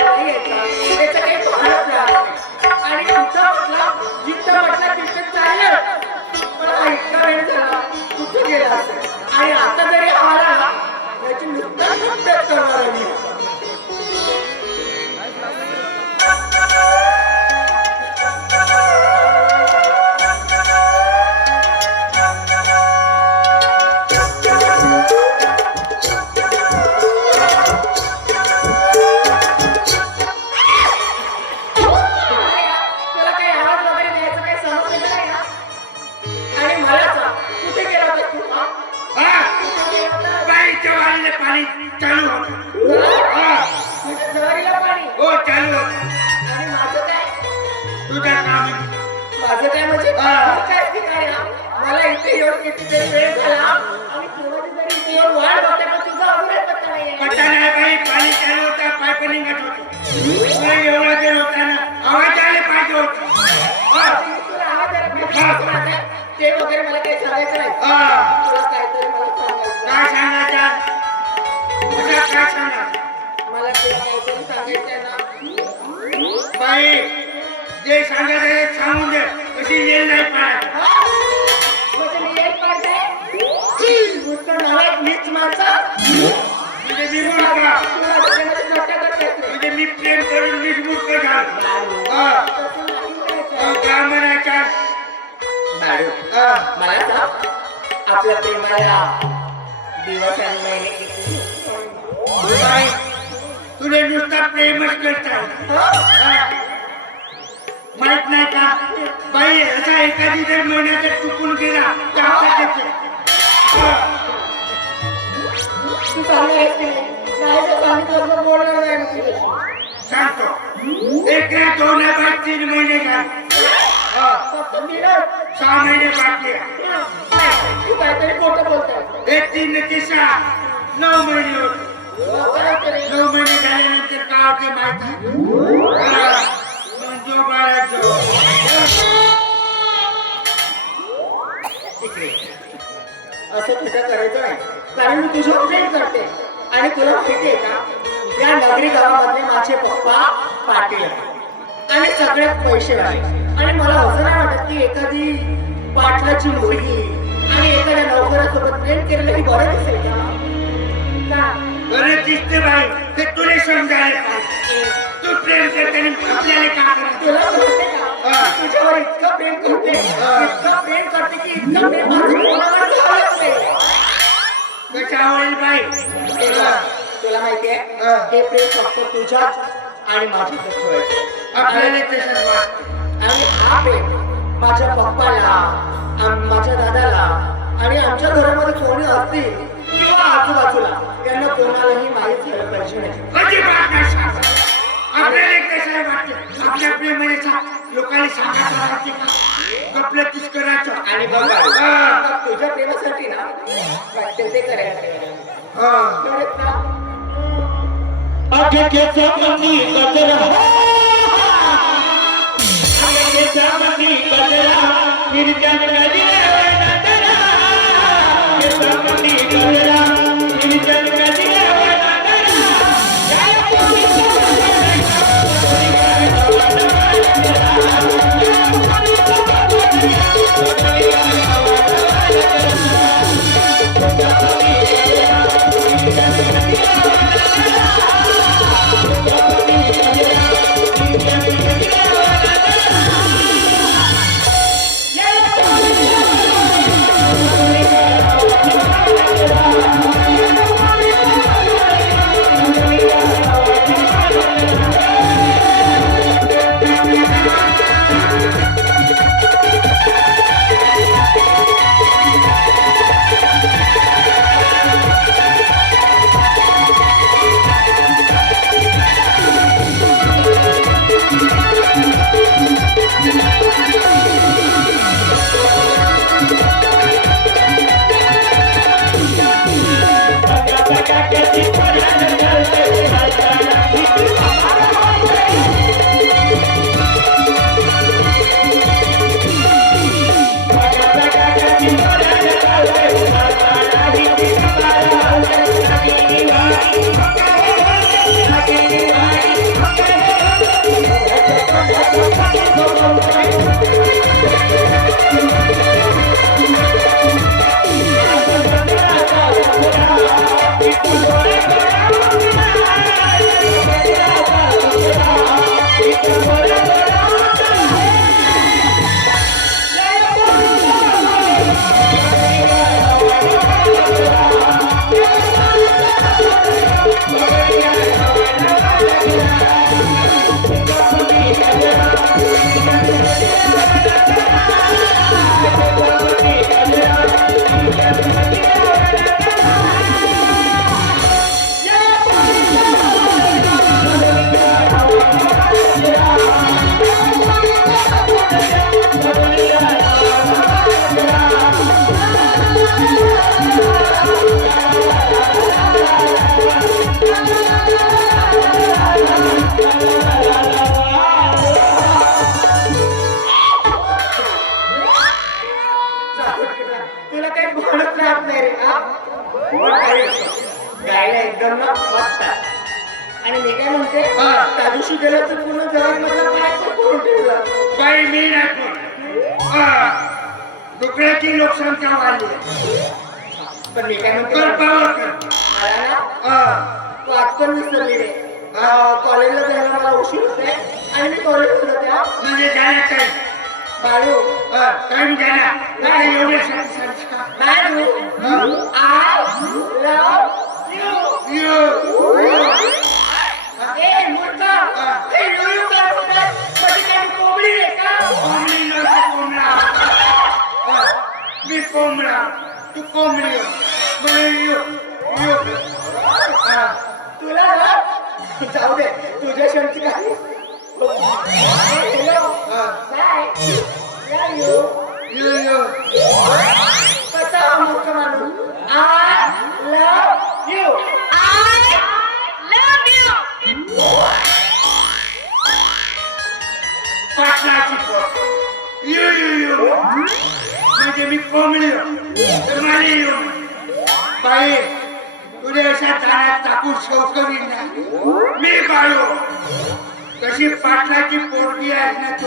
गावाला यायचा त्याचं काही भानच राहत नाही आणि कुठं म्हटलं जिथं म्हटलं तिथं चाललं पण हा इतका वेळ झाला कुठे गेला असेल आणि आता जरी आला ना याची नुकताच करणार आहे मी पाणी चालू हो चालू आणि माझं काय तुझं काम माझं काय म्हणजे काय मला इथे येऊन कितीतरी वेळ झाला आणि केव्हाची तरी इथे येऊन वाढ बघते पण तुझा अवघड पत्ता नाही पत्ता नाही बाई पाणी चालू होता पाईप निघत होती तुला एवढा वेळ होता ना आवाज आले पाहिजे होते तुला आवाज आला ते वगैरे मला काही सांगायचं नाही तुला काहीतरी मला सांगायचं काय सांगायचं काय सांगा मला तुला काहीतरी सांगायचं ना बाई जे सांगायचं सांगून दे कशी येईल नाही पाहत म्हणजे मी एक पाडते उत्तर नावात मीच माझा म्हणजे मी मूर्ख म्हणजे मी प्रेम करून मीच मूर्ख झालो काय म्हणायचं मला सांग आपल्या प्रेमाला दिवस आणि महिने किती तुला नुसता प्रेमच करतात माहित नाही का बाई असा एखादी जर महिन्यात चुकून गेला तर आता तू सांगितलं बोलणार नाही सांगतो एक ना दोन बाई 3 महिने झाले 6 महिने बाकी तू काहीतरी खोटं बोलतोय एक 3 ते 6 9 महिने होते 9 महिने झाल्यानंतर काय होते माहिती जो बाळा जो असं तुझं करायचं नाही कारण मी तुझ्यावर प्रेम करते आणि तुला माहिती आहे का या नगरी गावामधले माझे पप्पा पाटील आणि सगळ्यात पैसेवाले आणि मला असं नाही वाटत की एखादी पाटलाची मुलगी आणि एखाद्या नोकरासोबत प्रेम केलेलं ही बरं दिसेल का बरं दिसते बाई ते तुला समजायला पाहिजे तू प्रेम करताना आपल्याला का करायचं तुला माहिती आहे का तुझ्यावर इतकं प्रेम करते की इतकं प्रेम माझं कोणावर झालंच नाही कशा होईल बाई तुला माहितीये हे प्रेम फक्त तुझ्याच आणि माझ्यातच ठेवायचं आपल्याला तसंच वाटतं आणि हा प्रेम माझ्या पप्पाला माझ्या दादाला आणि आमच्या घरामध्ये कोणी असतील किंवा आजूबाजूला यांना कोणालाही माहीत झालं पाहिजे नाही अजिबात नाही सांगा आपल्याला कसं वाटतं आपल्या प्रेमाने लोकांनी सांगायचं राहते का आपलं तीच करायचं आणि बघा तुझ्या प्रेमासाठी ना वाटते ते करायचं आगे के सामने गजरा आगे के सामने गजरा निर्जन नदी नदरा के सामने गजरा निर्जन नदी केलं तर पूर्ण जगात माहिती करून ठेवलं. बाई मी नाही कोण डुकऱ्याची लोकसंख्या वाढली पण मी काय म्हणते कर पावर कर मला ना तू आजकाल विसरली रे. कॉलेजला जायला मला उशीर होते आणि मी कॉलेजला जाते हा. म्हणजे जायला काय बाळू टाइम गेला नाही एवढे बाळू आय लव्ह ए मूर्खा हे यू काय बोलतात म्हणजे काय कोंबडी आहे का? कोंबडी नव्हती कोंबडा मी कोंबडा तू कोंबडी तुला ना जाऊ दे तुझ्या शर्टची काय कसा हा मूर्ख माणूस आय लव्ह यू पाटलाची पोट म्हणजे मी कोंबडी तुम्हाला बाई तुझ्या अशा दाण्यात टाकून शौकवी नाही मी बाळू कशी पाटलाची पोरगी आहे ना तू